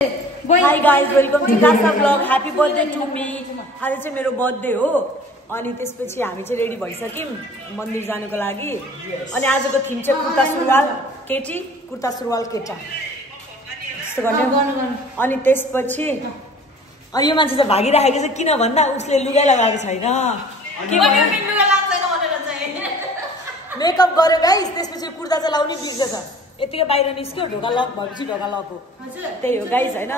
Hi guys, welcome to Casa Vlog. Happy birthday to me. आज चाहिँ मेरो birthday हो अनि त्यसपछि हामी चाहिँ रेडी भइसक्यौं मन्दिर जानको लागि अनि आजको थीम चाहिँ कुर्ता सुरुवाल केटी कुर्ता सुरुवाल केटा यस्तो गर्ने अनि त्यसपछि अनि यो मान्छे चाहिँ भागिराखेको छ किन भन्दा उसले लुगा लगाएको छैन के भन्नु लुगा लाग्दैन भनेर चाहिँ मेकअप गर्यो गाइस त्यसपछि कुर्ता चाहिँ लाउनै बिर्सेछ यतिकै बाहिर निस्क्यो ढोका लक भएपछि ढोका लक हो त्यही हो गाइस हैन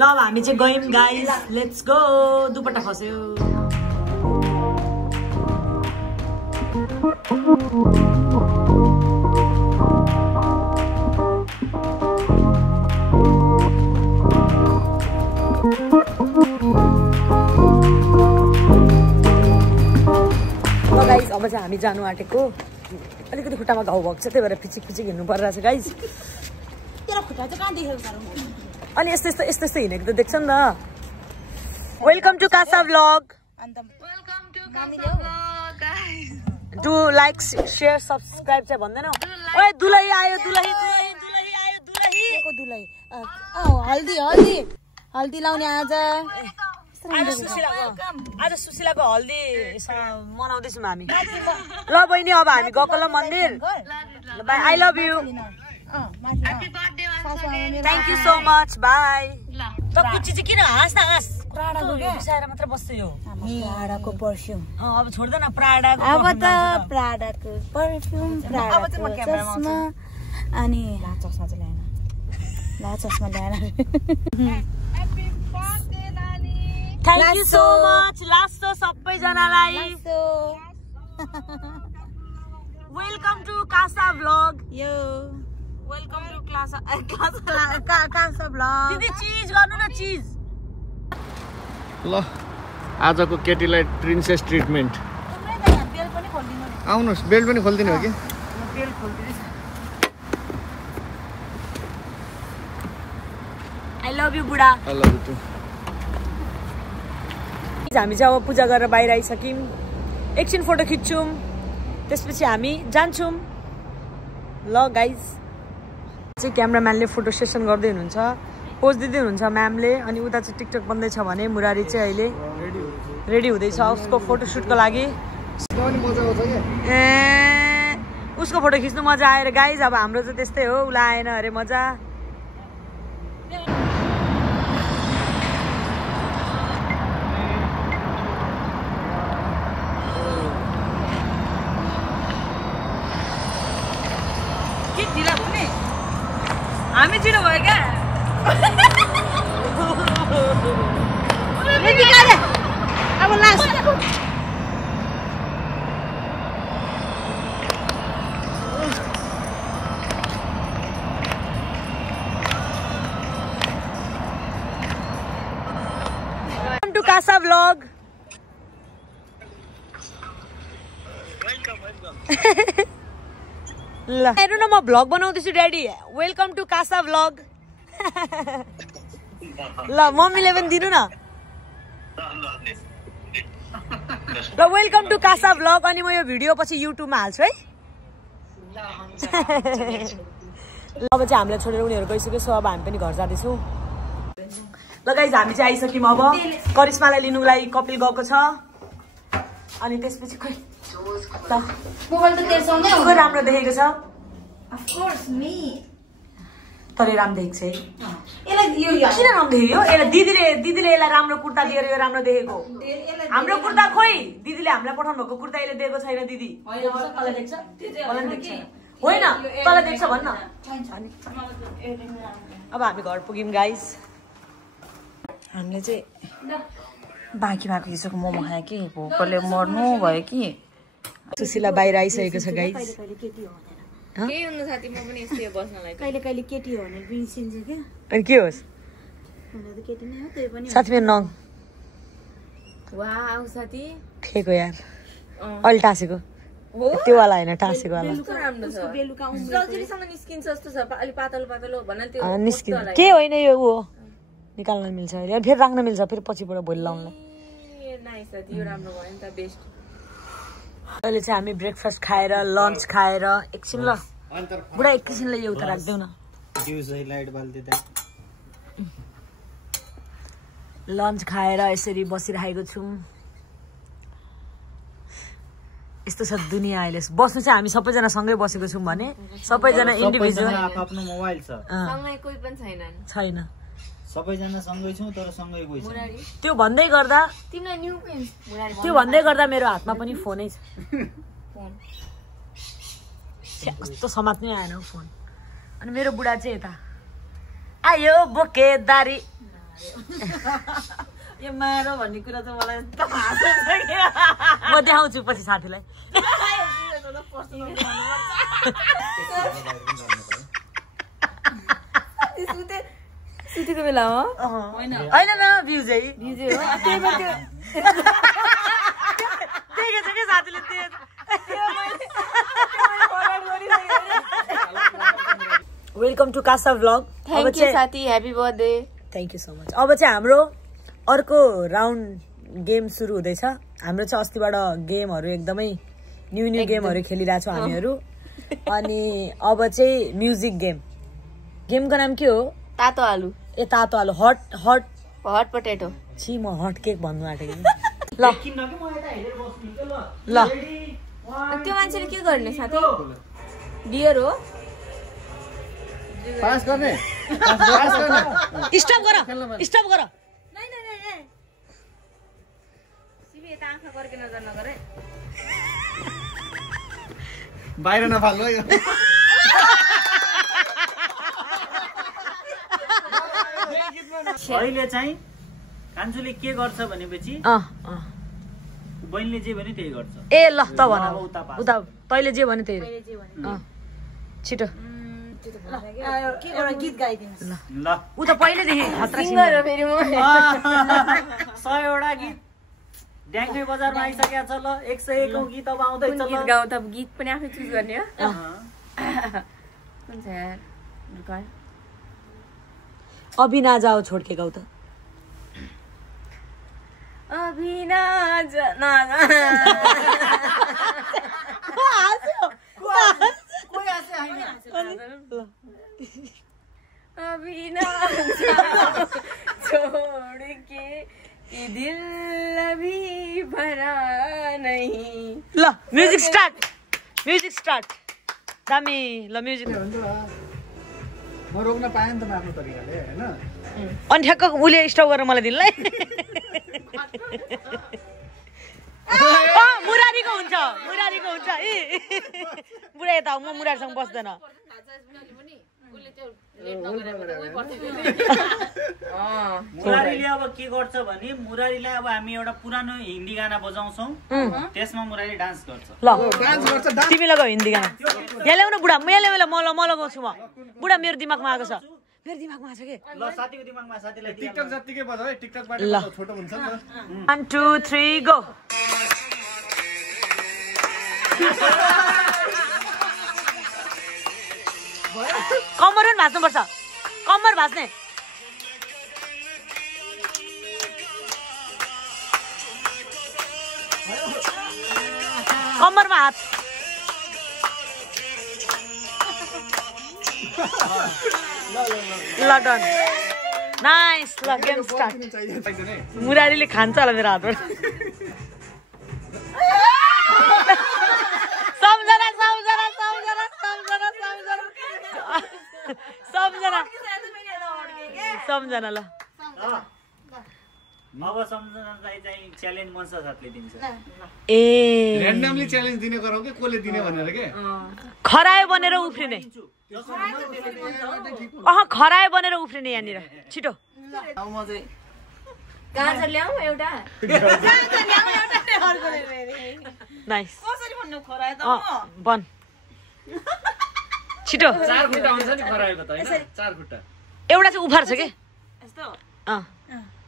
ल अब हामी चाहिँ गयौं गाइस लेट्स गो दुपट्टा खस्यो ल गाइस अब चाहिँ हामी जानु आँटेको अलिकति खुट्टामा घाउ भएको छ त्यही भएर फिचिक फिचिक हिँड्नु परिरहेछ गाइस तेरो खुट्टा चाहिँ कहाँ देखेको छ अनि यस्तो यस्तो हिँडेको त देख्छ नि त welcome to Kasa vlog welcome to Kasa vlog guys do like share subscribe चाहिँ भन्दैनौ ओए दुलही आयो दुलही आयो दुलहीको दुलही हल्दी लाउने आज सुशीलाको हल्दी मनाउँदैछौँ हामी ल बहिनी अब हामी गएको ल मन्दिर by I love you thank you so much by त कुची चाहिँ किन हाँस न हाँस प्राडाको बिसाएर मात्र बस्छ यो प्राडाको पर्फ्युम अब छोड्दैन प्राडाको अब त प्राडाको पर्फ्युम प्राडाको चस्मा अनि चस्मा चाहिँ ल्याएन चस्मा ल्याएन thank you so much last सबैजनालाई वेलकम टु कासा व्लग यो वेलकम टु कासा व्लग दिदी चीज गर्नु न चीज ल आजको केटीलाई प्रिन्सेस ट्रिटमेन्ट आउनुहोस् बेल्ट पनि खोलिदिनु हो कि बेल्ट खोलिदिनु आई लभ यु बुढा आई लभ यु टु हामी चाहिँ अब पूजा गरेर बाहिर आइसक्यौँ एकछिन फोटो खिच्छौँ त्यसपछि हामी जान्छौँ ल गाइज चाहिँ क्यामराम्यानले फोटो सेसन गर्दै हुनुहुन्छ पोज दिँदै हुनुहुन्छ म्यामले अनि उता चाहिँ टिकटक बन्दैछ भने मुरारी चाहिँ अहिले रेडी हुँदैछ उसको फोटोसुटको लागि उसको फोटो खिच्नु मजा आएर गाइज अब हाम्रो चाहिँ त्यस्तै हो उसलाई आएन अरे मजा हामी चिनो भयो क्या अब last welcome to Kasa vlog ल हेर्नु न म भ्लग बनाउँदैछु daddy welcome to Kasa vlog ल मम्मीले पनि दिनु न ल वेलकम टु कासा व्लग अनि म यो भिडियो पछि युट्युबमा हाल्छु है अब चाहिँ हामीलाई छोडेर उनीहरू गइसक्यो सो अब हामी पनि घर जाँदैछौँ ल गाइज हामी चाहिँ आइसक्यौँ अब करिश्मालाई लिनुलाई कपिल गएको छ अनि त्यसपछि खोइ मोबाइल त तेर्सँगै को राम्रो देखेको छ अफ कोर्स मी तरै राम्रो देखेको छ है यसलाई यो किन राम्रो देख्यो यसलाई दिदीले यसलाई राम्रो कुर्ता दिएर यो राम्रो देखेको हाम्रो कुर्ता खोइ दिदीले हामीलाई पठाउनु भएको कुर्ता यसले दिएको छैन दिदी तँलाई देख्छ मलाई पनि देख्छ होइन तँलाई देख्छ भन्न अब हामी घर पुग्यौँ गाइस हामीले चाहिँ बाँकी भएको हिजोको मोमो खायो कि भोकले मर्नु भयो कि सुशीला बाहिर आइसकेको छ गाइस केही हुनु साथी म पनि यस्तै बस्नलाई कहिले कहिले केटी हो भने बिर्सिन्छ क्या अनि के होस् हुन त केटी नै हो त्यही पनि साथी मेरो नङ वाउ साथी ठेको यार अलि टाँसेको त्यो वाला होइन टाँसेको वाला राम्रो छ बेलुका सजिलैसँग निस्किन्छ जस्तो छ अलि पातलो पातलो भन्न त्यो निस्किन्छ के होइन यो ऊ हो निकाल्न मिल्छ फेरि राख्न मिल्छ फेरि पछिबाट भोलि लाउनलाई नाइस साथी यो राम्रो भयो नि त बेस्ट अहिले चाहिँ हामी ब्रेकफास्ट खाएर लन्च खाएर एकछिन ल बुढा एकछिनलाई यो उता राख्देऊ न लाइट बाल्दै लन्च खाएर यसरी बसिरहेको छौँ। यस्तो छ दुनियाँ अहिले। बस्नु चाहिँ हामी सबैजना सँगै बसेको छौँ भने सबैजना इन्डिभिजुअल आफ्नो मोबाइल छ, सँगै कोही पनि छैन। सबैजना सँगै छौँ तर सँगै कोही छैन। त्यो भन्दै गर्दा तिमीलाई न्यू त्यो भन्दै गर्दा मेरो हातमा पनि फोनै छ। कस्तो समात्नै आएन हौ फोन। अनि मेरो बुढा चाहिँ यता आयो बोकेदारी। यो मारो भन्ने कुरा चाहिँ मलाई म देखाउँछु पछि साथीलाई। सुतेको बेला हो होइन न भ्युजै हो देखेछ कि साथीले वेलकम टु कासा भ्लग। थ्याङ्क यू साथी, happy birthday. Thank you so much. अब चाहिँ हाम्रो अर्को राउन्ड गेम सुरु हुँदैछ। हाम्रो चाहिँ अस्तिबाट गेमहरू एकदमै न्यू गेमहरू खेलिरहेको छौँ हामीहरू। अनि अब चाहिँ म्युजिक गेम। गेमको नाम के हो? तातो आलु। ए तातो आलु। Hot potato. छि म हट केक भन्नु आँटेको। ल ल त्यो मान्छेले के गर्ने साथी? बियर हो? पास गर्ने स्टप गर। बाहिर नफाल्नु है। अहिले चाहिँ कान्छुले के गर्छ भनेपछि बहिनीले जे भने त्यही गर्छ। ए ल त भन उता तैँले जे भने त्यही छिटो गीत गाइदिनु। ल ऊ त पहिल्यैदेखि खतरा सिङ्गर हो फेरि म। 100 वटा गीत ड्याङ्गे बजारमा आइसकेको छ। ल 101 औं गीत अब आउँदैछ। कुन गीत गाउँ त? गीत पनि आफै चुज गर्ने हो? कुन छ यार? अभी ना जाओ छोड के गाउ त। अभी ना छोड़ के ये दिल अभी भरा नहीं। ल म्युजिक स्टार्ट। दामी। ल म्युजिक। म रोक्न पाएँ नि त आफ्नो तरिकाले हैन। अनि ठ्याक्क उसले स्टप गरेर मलाई दिनु ल। मुरारीको हुन्छ ए बुढा यता म मुरारीसँग बस्दैन। मुरारीले अब के गर्छ भने मुरारीलाई अब हामी एउटा पुरानो हिन्दी गाना बजाउँछौँ, त्यसमा मुरारी डान्स गर्छ। ल तिमी लगाऊ हिन्दी गाना। यहाँ ल्याउन बुढा। म लगाउँछु। म बुढा मेरो दिमागमा आएको छ। के ल साथीको दिमागमा साथीलाई टिकटक जतिकै बजाऊ है। टिकटकबाट छोटो हुन्छ नि त। 1 2 3 गो। कम्मर पनि भाँच्नुपर्छ। कम्मर भाँच्ने। कम्मरमा हात। ल डन। नाइस। ल गेम स्टार्ट। मुरारीले खान्छ होला मेरो हातबाट। सम्झना ल। अब सम्झनालाई चाहिँ च्यालेन्ज मन साथले दिन्छ। ए र्यान्डमली च्यालेन्ज दिने गरौ के कोले दिने भनेर के? खरायो बनेर उफ्रिने। खरायो बनेर उफ्रिने यहाँनिर। छिटो। गाजर ल्याऊ एउटा। नाइस। कसरी भन्नु खरायो त? बन छिटो। 4 खुट्टा हुन्छ नि खरायोको त हैन? 4 खुट्टा। एउटा चाहिँ उफार्छ के? यस्तो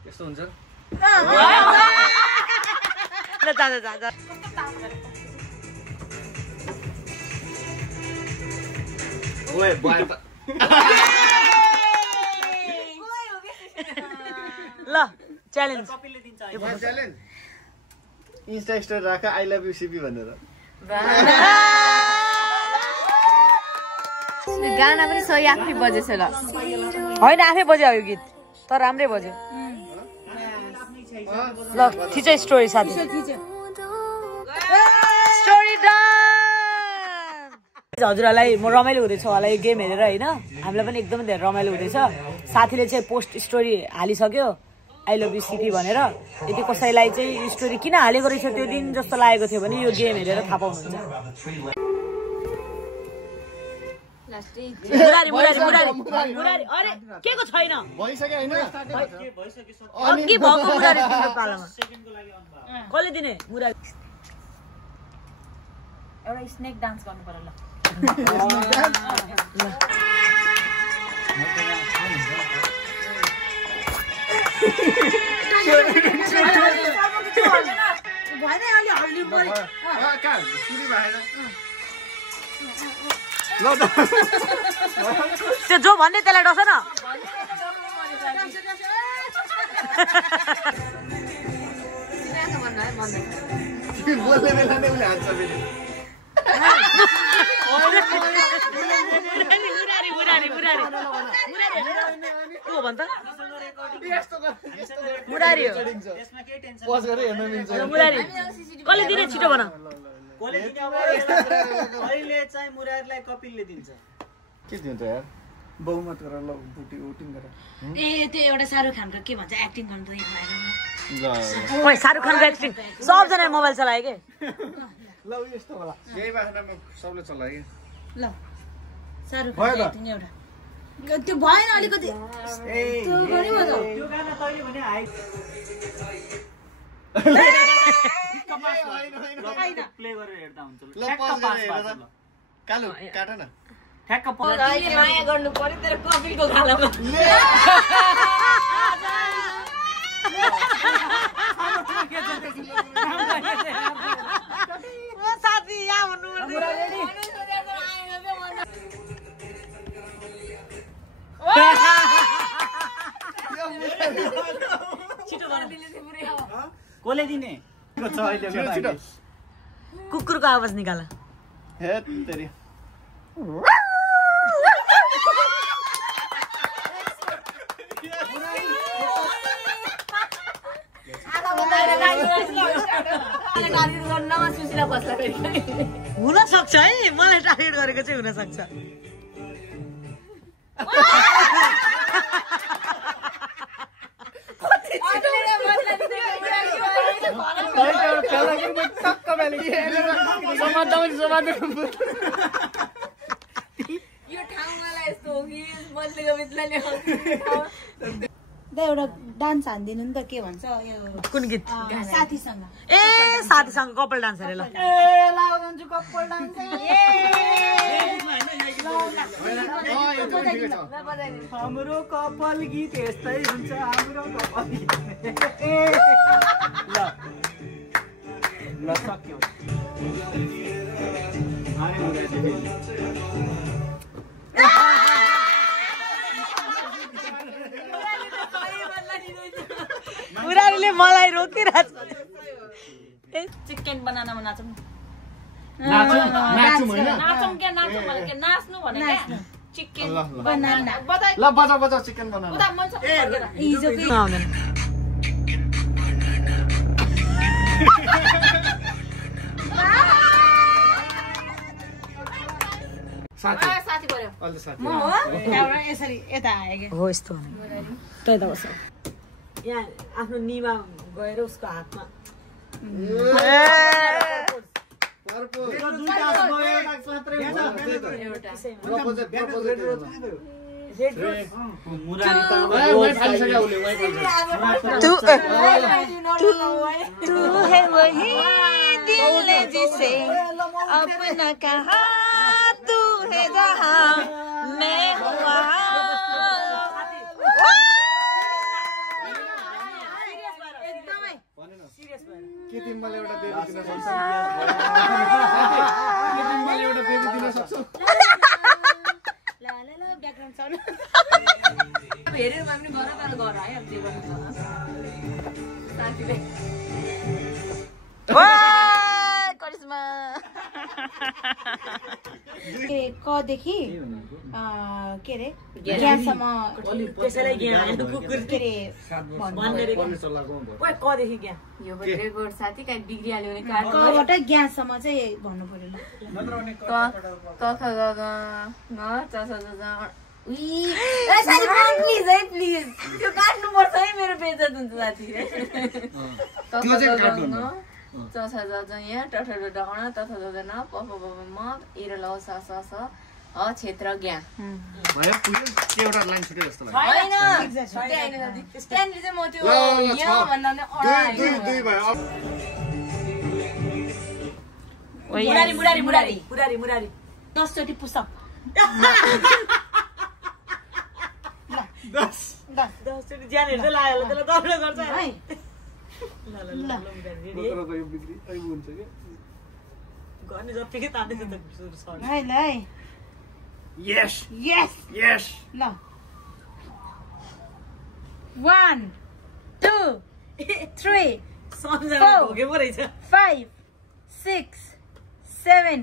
यस्तो हुन्छ। ल जा। ओए बाय। ल च्यालेन्ज। कपिलले दिन्छ। च्यालेन्ज इन्स्टा स्टोरी राख आई लभ यु सिपी भनेर। गाना पनि सही आफै बजेछ ल। होइन आफै बज्यो यो गीत तर राम्रै बज्यो। ल थिच स्टोरी साथी स्टोरी डन हजुरहरूलाई म रमाइलो हुँदैछ होला यो गेम हेरेर होइन हामीलाई पनि एकदमै धेरै रमाइलो हुँदैछ साथीले चाहिँ पोस्ट स्टोरी हालिसक्यो आई लभ यु सिटी भनेर यदि कसैलाई चाहिँ स्टोरी किन हालेको रहेछ त्यो दिन जस्तो लागेको थियो भने यो गेम हेरेर थाहा पाउनुहुन्छ अरे के को छैन अघि भएको मुरारी तिम्रो पालामा कसले दिने मुरारी एउटा स्नेक डान्स गर्नु पर्यो ल त्यो जो भन्ने त्यसलाई डस न मुरारी हो मुरारी कसले दिने छिटो भन अहिले चाहिँ मुरारीलाई कपिलले दिन्छ के दिन्छ यार बहुमत गरेर ल भोटिङ गरेर ए त्यो एउटा शाहरुख खानको के भन्छ एक्टिङ गर्नु त ओइ शाहरुख खानको एक्टिङ सबजना मोबाइल चलायो के ल यस्तो होला यही बाखनामा सबले चलायो ल शाहरुख खानको एक्टिङ एउटा त्यो भएन अलिकति त्यो गरे म त त्यो गाना तैले भने हाइ प्ले गरेर हेर्दा हुन्छ ल पज गरेर हेर त कालु काट न ठ्याक्क तिमीले माया गर्नु पर्यो तेरो कपिलको गालामा साथी यहाँ भन्नु छिटो कसले दिने कुकुरको आवाज निकाल हे तेरी हुन सक्छ है मलाई टार्गेट गरेको चाहिँ हुन सक्छ एउटा डान्स हान्दिनु नि त के भन्छ यो कुन गीत साथीसँग ए साथीसँग कपाल डान्स अरे ल कपाल डान्स हाम्रो कपाल गीत यस्तै हुन्छ हाम्रो कपाल गीत ल सक्यो मुरारीले मलाई रोकिरहेछ चिकन बनानामा नाचौँ नाचौँ हैन नाचौँ के नाचौँ भने के नाच्नु भने के चिकन बनाना ल बजा बजा चिकन बनाना उता मन सक्छ हिजोकै आउँदैन साथी साथी पर्यो अलि साथी म हो त्यहाँबाट यसरी यता आए के हो यस्तो त्यही त बस यहाँ आफ्नो निमा गएर उसको हातमा तू है वही दिल जिसे अपना कहा तू है जहाँ मैं हूँ वहाँ के तिमीले एउटा बेबी दिन सक्छौ के तिमीले एउटा बेबी दिन सक्छौ ल ब्याकग्राउन्ड साउन्ड हेरेर भए पनि गर तर गर है अब जे गर्नु छ साथीले करिश्मा कदेखि के अरे ग्यासम्म त्यसैलाई यहाँ कुकुर के अरे ओए कदेखि क्या यो रेकर्ड साथी कहीँ बिग्रिहाल्यो भने काट्नु कबाट ग्याससम्म चाहिँ भन्नु पर्यो क ख ग घ ङ च छ ज ज प्लिज है प्लिज त्यो काट्नुपर्छ है मेरो बेइज्जत हुन्छ साथी च छ ज ज यहाँ ट ठ ड ढ ण त थ द द न प फ ब म इ र ल स स स ह क्षेत्र ज्ञा भयो के एउटा लाइन छुट्यो जस्तो लाग्यो हैन छुट्टै हैन साथी त्यहाँनिर चाहिँ म त्यो यहाँ भन्दा नि दुई भयो मुरारी 10 चोटि पुसअप 10 चोटि ज्यान हेर्दै लाग्यो त्यसलाई दौड गर्छ है गर्ने जतिकै तान्दैछ त है ल है यस यस यस ल 1 2 3 सम्झना भोगे पो रहेछ 5 6 7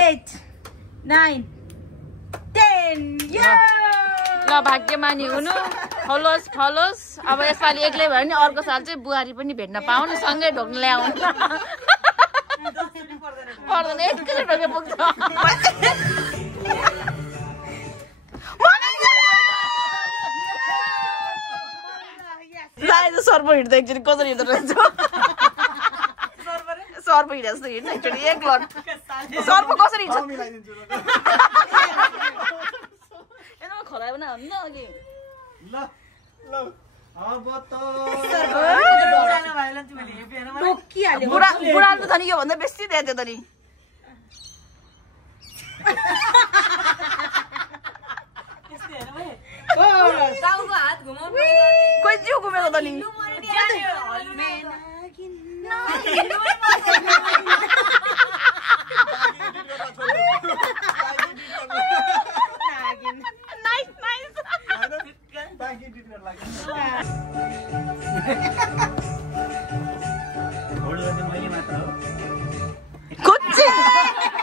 8 9 10 ल भाग्यमानी हुनु फलोस् अब यसपालि एक्लै भयो नि अर्को साल चाहिँ बुहारी पनि भेट्न पाउनु सँगै ढोक्न ल्याउनु पर्दैन एकैचोटि ढोके पुग्छ सर्प हिँड्दा एकचोटि कसरी हिँड्दो रहेछ सर्प हिँडे जस्तो हिँड्नु एकचोटि एक लट सर्प कसरी हिँड्छ खराब न अघि बुढाले त नि योभन्दा बेसी दिएको थियो त नि हात घुमाउनु कोही जिउ घुमेको त नि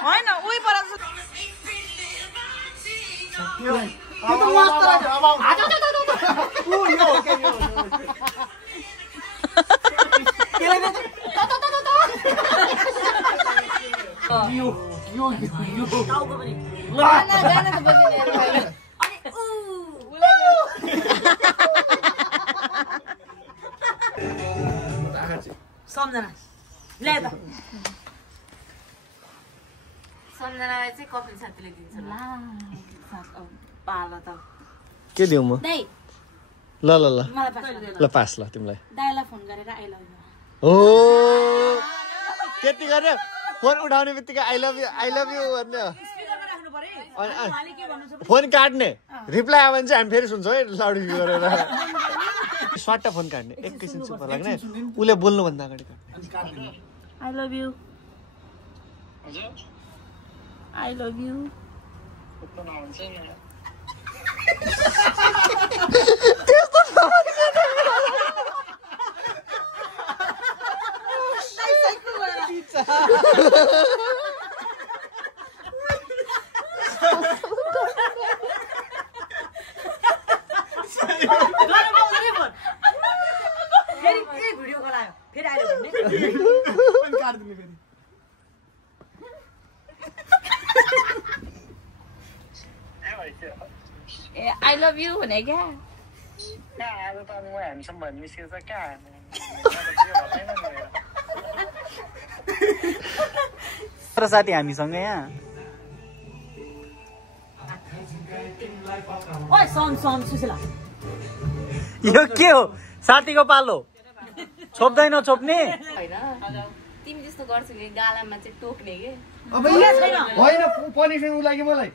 होइन उही पर गाना त बजिरहेको सम्झना ल्या त सम्झनालाई चाहिँ कपिल साथीले दिन्छ पालो त के दिउँ म दाइ ल ल ल मलाई ल पास ल तिमीलाई दाइलाई फोन गरेर आई लभ यु हो त्यति गरे फोन उठाउने बित्तिकै आई लभ यु भन्ने फोन काट्ने रिप्लाई आयो भने चाहिँ हामी फेरि सुन्छौँ है लाउड गरेर स्वाट फोन काट्ने एकैछिन चुप लाग्ने उसले बोल्नुभन्दा अगाडि काट्ने I love you I love you video call आयो फेरि आयो भन्ने आई लभ यु भने क्या साथी हामीसँग यहाँ ओए सम सुशीला यो के हो साथीको पालो छोप्दैन छोप्ने होइन तिमी जस्तो गर्छौ कि गालामा चाहिँ टोक्ने के अब होइन पनिसमेन्ट लागि मलाई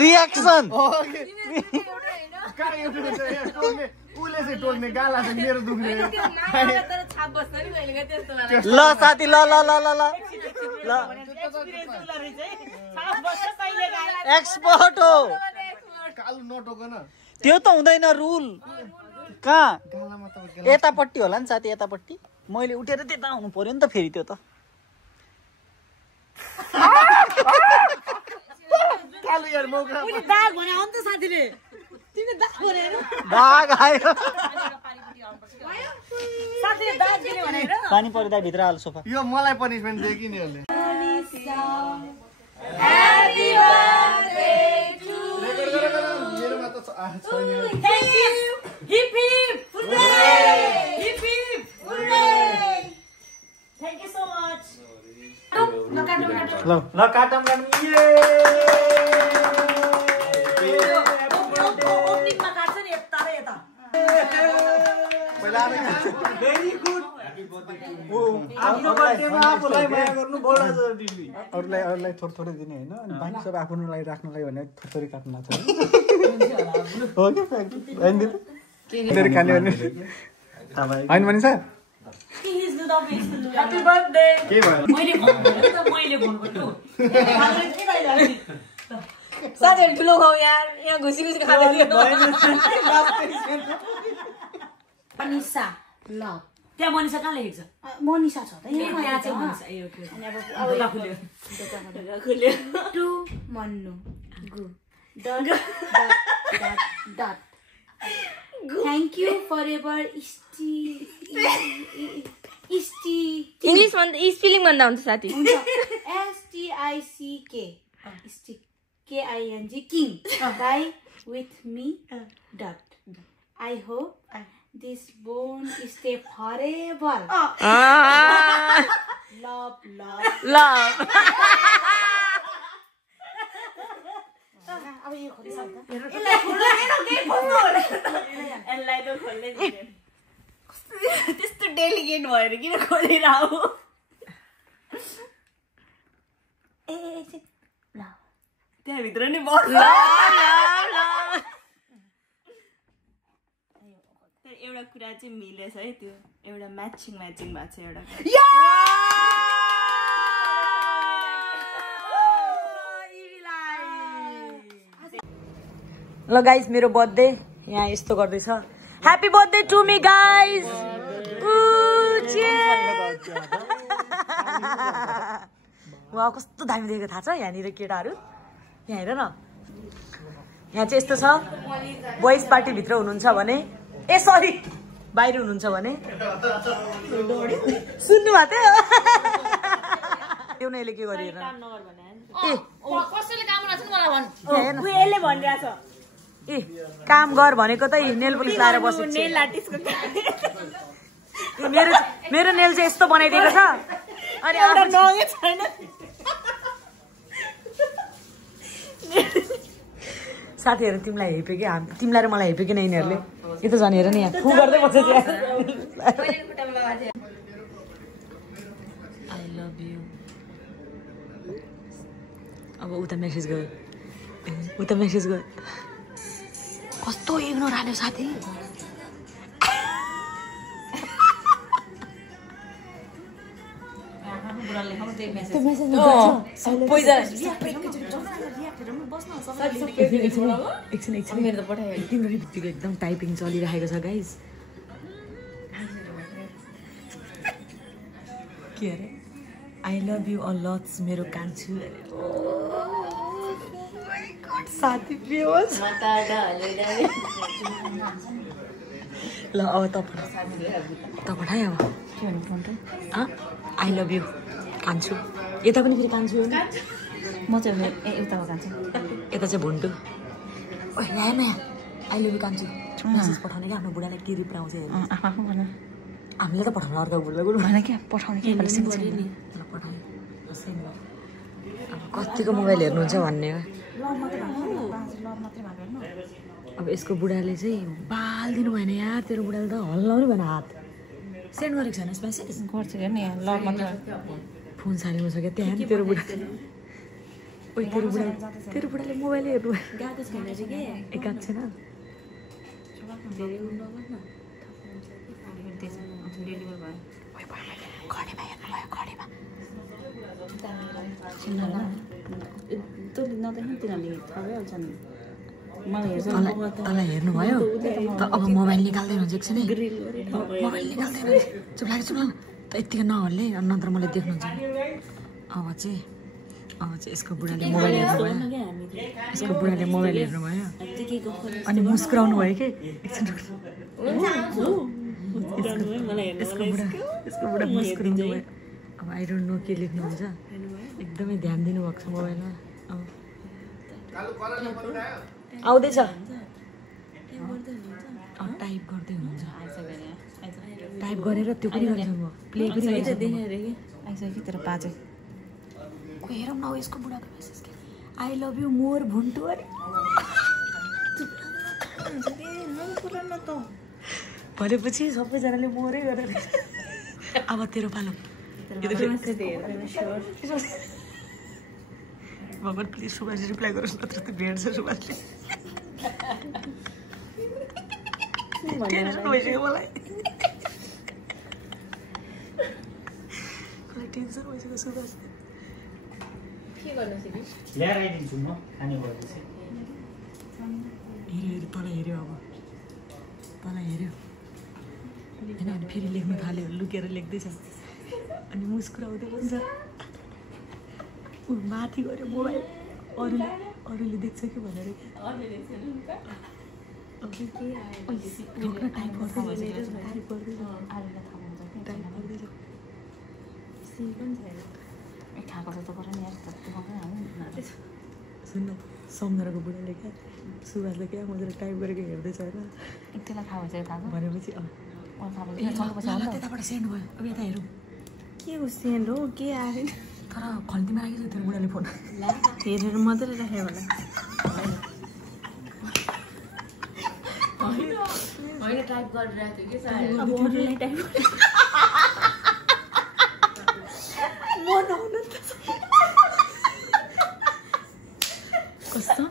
रियाक्सन उसले चाहिँ टोक्ने गाला चाहिँ मेरो दुख्ने तर छाप बस्छ नि कहिलेकाहीँ त्यस्तो वाला ल साथी ल ल ल ल ल ल एक्सपर्ट हो कालो नटोक न त्यो त हुँदैन रुल कहाँ गालामा त यतापट्टि होला नि साथी यतापट्टि मैले उठेर त्यता आउनु पर्यो नि त फेरि त्यो त कालो यार मौका उनी दाग भने अन्त साथीले तिमी दाग भनेर दाग आयो साथीले दाग दिने भनेर पानी पर्दा भित्र हाल सोफा यो मलाई पनिशमेन्ट दियो कि नि यसले Happy birthday to मेरोमा त छैन Thank you. Hip hip. Hooray. Hip hip. Hooray. Thank you so much. ल काटम ओपनिङमा काट्छ नि यता र यता पहिला भेरी गुड आफ्नो बर्थडेमा आफूलाई माया गर्नु बोला दिदी अरूलाई थोरै थोरै दिने होइन अनि बाँकी सब आफ्नोलाई राख्नलाई भने थोरै थोरै काट्नु लाग्छ हो कि थोरै खाने भने होइन भने सर Happy birthday. के भयो मैले भन्नु साथीहरू ठुलो खाऊ यार यहाँ घुसी खाँदै मनिषा ल त्यहाँ मनिषा कहाँ लेखेको छ मनिषा छ त त्यहाँ चाहिँ मनिषा ए ओके खुल्यो टु मन्नु गु dot dot dot thank you forever English भन्दा स्पेलिङ भन्दा हुन्छ साथी STICK KING king by with me dot I hope this bond stay forever love love love अब यो खोली सक्दा त्यस्तो डेलिकेट भएर किन खोलेर आऊ ए ल त्यहाँभित्र नि बस एउटा कुरा चाहिँ मिलेछ है त्यो एउटा म्याचिङ भएको छ एउटा ल गाइस मेरो बर्थडे यहाँ यस्तो गर्दैछ happy birthday to me guys वा कस्तो दामी देखेको थाहा छ यहाँनिर केटाहरू यहाँ हेर न यहाँ चाहिँ यस्तो छ बोइज पार्टीभित्र हुनुहुन्छ भने ए सरी बाहिर हुनुहुन्छ भने सुन्नु भएको थियो एउटैले के गरे ए काम गर भनेको त नेल पुलिस लाएर बसेको मेरो नेल चाहिँ यस्तो बनाइदिएको छ अनि साथीहरू तिमीलाई हेप्यो कि तिमीलाई र मलाई हेप्यो कि यिनीहरूले यो त झन् हेर नि यहाँ फु गर्दै बस्छ आई लभ यु अब उता मेसेज गयो कस्तो इग्नोर हाल्यो साथी एकदम टाइपिङ चलिरहेको छ गाइस के अरे I love you a lots मेरो कान्छु साथी प्रियोस ल अब त पठाए अब के भन्नु फोन त आई लभ यु कान्छु यता पनि फेरि कान्छु म चाहिँ एउटामा कान्छु यता चाहिँ भुन्टु ओइ ल्याएन आई लभ यु कान्छु मेसेज पठाउने क्या आफ्नो बुढालाई के रिप्लाई आउँछ आफ्नो भन हामीले त पठाउनु अर्को बुढालाई भन के पठाउने के पठाएँ अब कतिको मोबाइल हेर्नुहुन्छ भन्ने अब यसको बुढाले चाहिँ बाल दिनु भएन यार तेरो बुढाले त हल्लाउनु भएन हात सेन्ड गरेको छैन मेसेज गर्छु हेर्ने ल मात्र फोन सालिनु छ क्या त्यहाँ नि तेरो बुढा ओइ तेरो बुढाले मोबाइल हेर्नु गएको छैन चाहिँ के एकाक छैन तँलाई हेर्नुभयो अब मोबाइल निकाल्दै हुन्छ एकछिन है मोबाइल निकाल्दैन चुप लाग्यो त यत्तिकै नहल्ले नत्र मलाई देख्नुहुन्छ अब चाहिँ अब चाहिँ यसको बुढाले मोबाइल हेर्नुभयो यसको बुढाले मोबाइल हेर्नुभयो अनि मुस्कुराउनु भयो कि यसको बुढा मुस्कुराउनु भयो अब आई डोन्ट नो के लेख्नुहुन्छ एकदमै ध्यान दिनुभएको छ मोबाइलमा आउँदैछ टाइप गर्दै हुनुहुन्छ टाइप गरेर त्यो पनि गर्छ म प्ले पनि आइसक्यो तर पाँच हेरौँ न यसको बुढाको मेसेज के आई लभ यु मोर भुन्टु अरे भनेपछि सबैजनाले मोरै गरेर अब तेरो पालो भगवान् प्लिज सुभाषले रिप्लाई गरोस् नत्र त भेट्छ सुभाषले टेन्सन भइसक्यो मलाई टेन्सन भइसक्यो सुभाष ल्याएर आइदिन्छु म खाने भएपछि हेऱ्यो तल हेऱ्यो अब तल हेऱ्यो होइन अनि फेरि लेख्नु थाल्यो लुकेर लेख्दैछ अनि मुस्कुराउँदै हुन्छ माथि गऱ्यो मोबाइल अरूले देख्छ कि भनेर टाइप गर्दैछ सुन्न सम्झनाको बुढाले क्या सुभाषले क्या मजाले टाइप गरेको हेर्दैछ होइन भनेपछि त्यताबाट सेन्ड भयो अब यता हेरौँ के हो सेन्ड हो के आयो तर खल्तीमा राखेको छ तेरो बुढाले फोन हेरेर मात्रै राख्यो होला टाइप गरिरहेको थियो कि अब अरूलाई टाइप कस्तो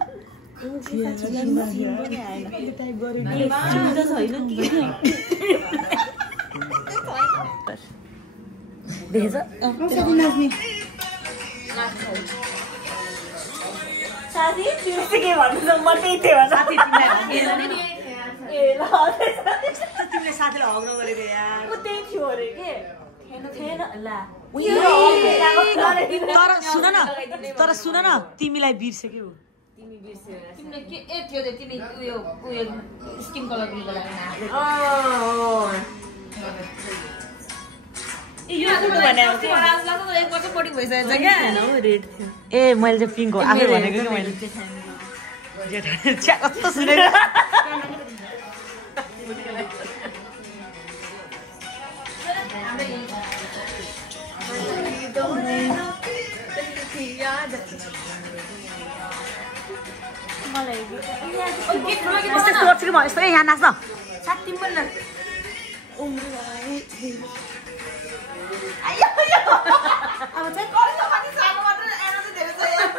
टाइप गरेको देखेछ साथी तिमीले के भन्नु म त्यही थियो साथी तिमीले साथीलाई हग्न गरेको यार ऊ त्यही थियो अरे के थिएन ला तर सुन न तिमीलाई बिर्सेक्यो तिमीले के ए थियो तिमी उयो स्किन कलर लागि ए मैले चाहिँ पिङ्क हो आफै भनेको कि मैले कस्तो सुनेको यस्तो यहाँ नाच्न साथी पनि अब चाहिँ कलेजमा पनि सानो मात्र एनर्जी धेरै छ यार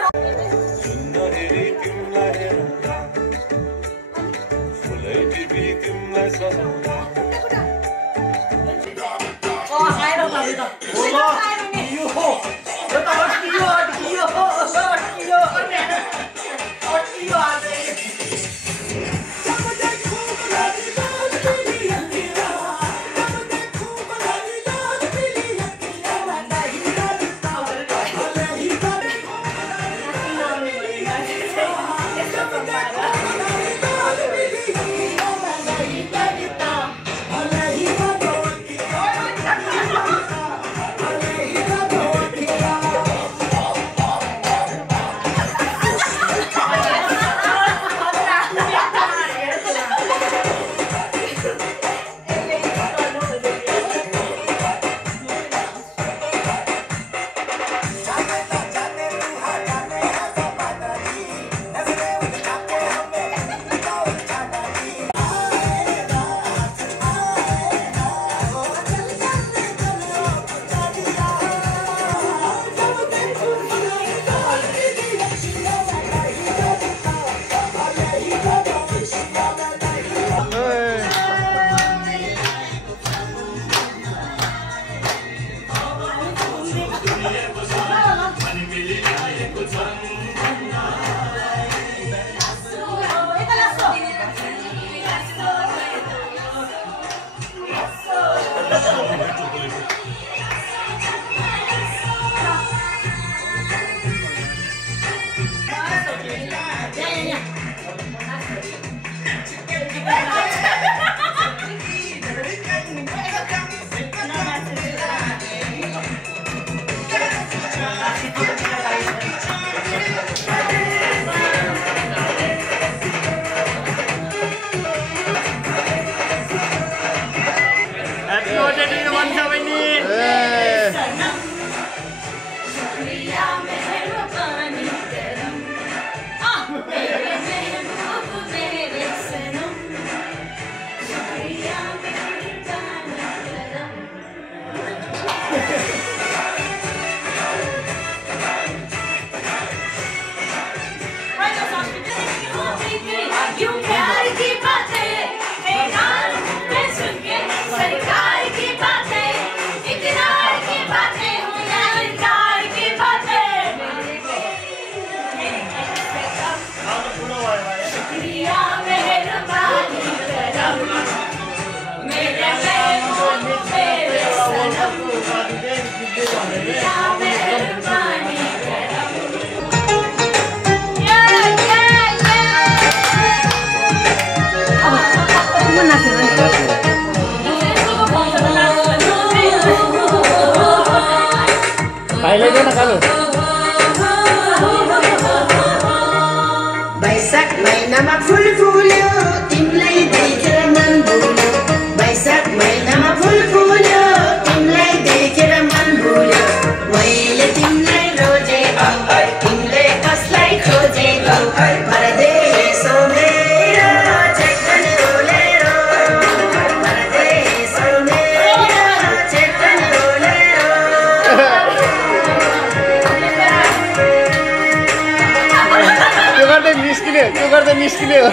भाइलाई दे न कालो बैशाख महिनामा फुल फुल्यो तिमीलाई देखेर मन भुल्यो बैशाख महिनामा फुल फुल्यो तिमीलाई देखेर मन भुल्यो मैले तिमीलाई रोजेको तिमीले कसलाई खोजेको परदेशो मेरो चेतन डोलेरो परदेशो मेरो चेतन डोलेरो त्यो गर्दै निस्किने हो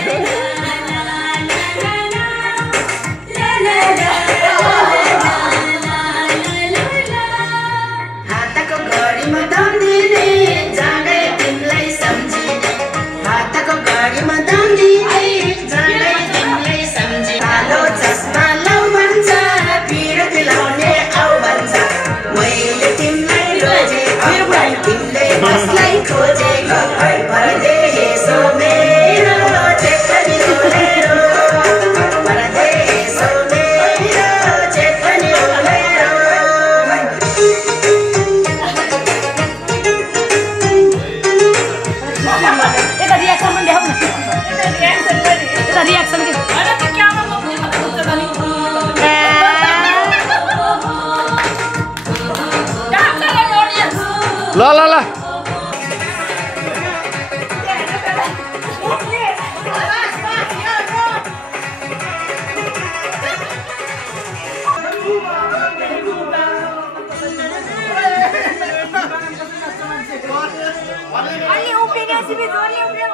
हातको घडीमा दम दिने जाँदै तिमीलाई सम्झिने हातको घडीमा दम दिने जाँदै तिमीलाई सम्झिने कालो चस्मा लाउ भन्छ पिरो दिलाउने आउ भन्छ मैले तिमीलाई रोजेको तिमीले कसलाई खोजेको परदेशो मेरो चेतन डोलेरो परदेशो मेरो चेतन डोलेरो यता रियाक्सन पनि देखाउ न यता रियाक्सन के ल ल ल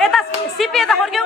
यता सिपी यता फर्क्यौ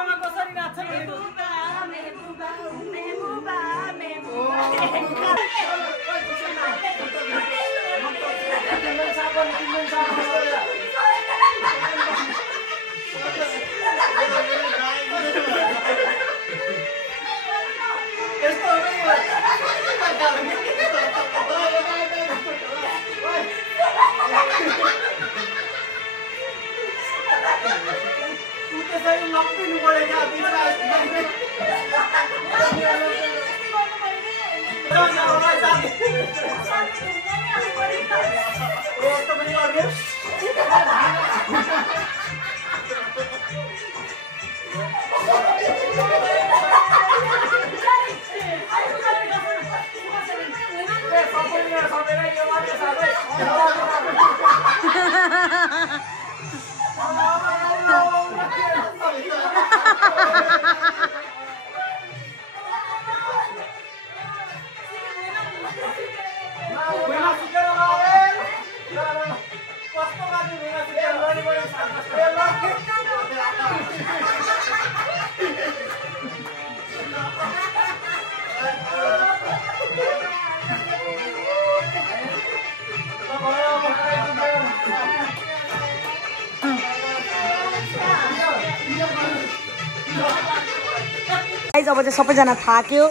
अब चाहिँ सबैजना थाक्यो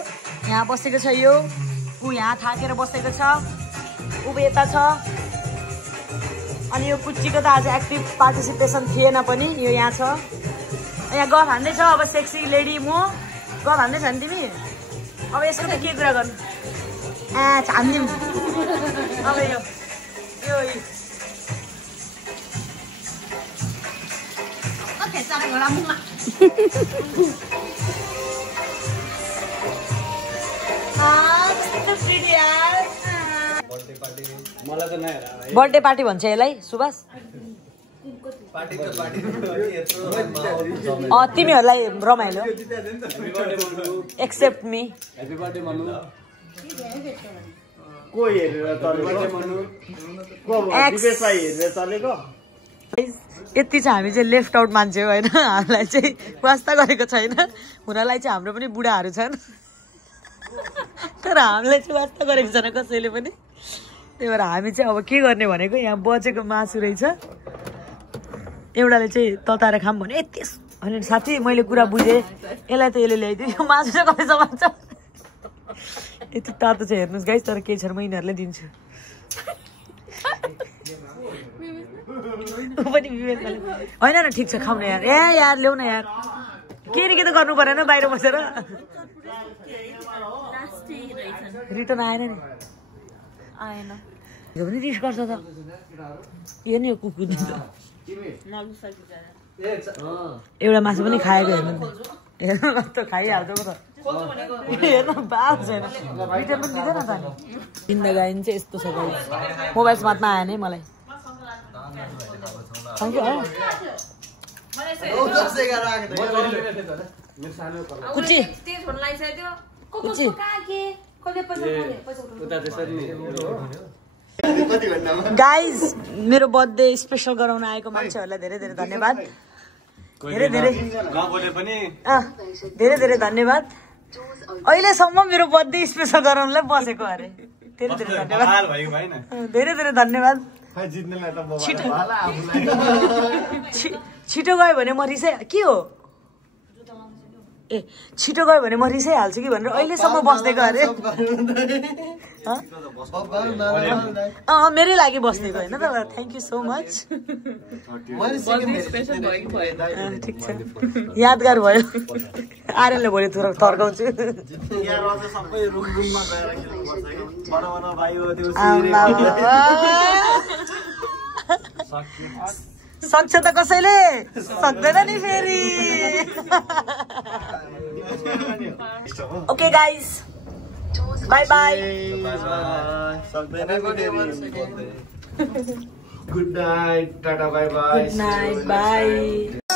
यहाँ बसेको छ यो ऊ यहाँ थाकेर बसेको छ ऊ यता छ अनि यो कुच्चीको त आज एक्टिभ पार्टिसिपेसन थिएन पनि यो यहाँ छ यहाँ गफ हान्दैछ अब सेक्सी लेडी म गफ हान्दैछ नि तिमी अब यसको त के कुरा गर्नु छान्दिउँ अब यो बर्थडे पार्टी भन्छ यसलाई सुभाष तिमीहरूलाई रमाइलो एक्सेप्ट मी यति चाहिँ हामी चाहिँ लेफ्ट आउट मान्छे हो होइन हामीलाई चाहिँ वास्ता गरेको छैन हुनलाई चाहिँ हाम्रो पनि बुढाहरू छन् तर हामीलाई चाहिँ वास्ता गरेको छैन कसैले पनि त्यही भएर हामी चाहिँ अब के गर्ने भनेको यहाँ बचेको मासु रहेछ एउटाले चाहिँ तताएर खाम भने त्यस भने साथी मैले कुरा बुझेँ यसलाई त यसले ल्याइदियो यो मासु चाहिँ कसैसम्म छ यति तातो चाहिँ हेर्नुहोस् गाइस तर केही छैन म यिनीहरूलाई दिन्छु पनि होइन न ठिक छ खाउन यार ए यार ल्याउ न यार के त गर्नु परेन बाहिर बसेर रिटर्न आएन नि आएन यो पनि रिस गर्छ त यो नि यो कुकुर एउटा मासु पनि खाएको हेर्नु त खाइहाल्छ त हेर्नु बात छैन रिटर्न पनि दिँदैन त जिन्दगानी चाहिँ यस्तो छ मोबाइल समात्न आएन है मलाई कुची गाइज मेरो बर्थडे स्पेसल गराउन आएको मान्छेहरूलाई धेरै धेरै धन्यवाद धेरै धेरै धन्यवाद अहिलेसम्म मेरो बर्थडे स्पेसल गराउनलाई बसेको अरे धेरै धेरै धन्यवाद धेरै धेरै धन्यवाद छिटो गयो भने म रिसाइ के हो ए छिटो गयो भने म रिसाइहाल्छु कि भनेर अहिलेसम्म बस्देको अरे मेरै लागि बस्देको होइन त थ्याङ्क यू सो मच ठिक छ यादगार भयो आर्यनले भोलि तर्काउँछु सक्छ त कसैले सक्दैन नि फेरि okay guys by by good night tata bye by good night by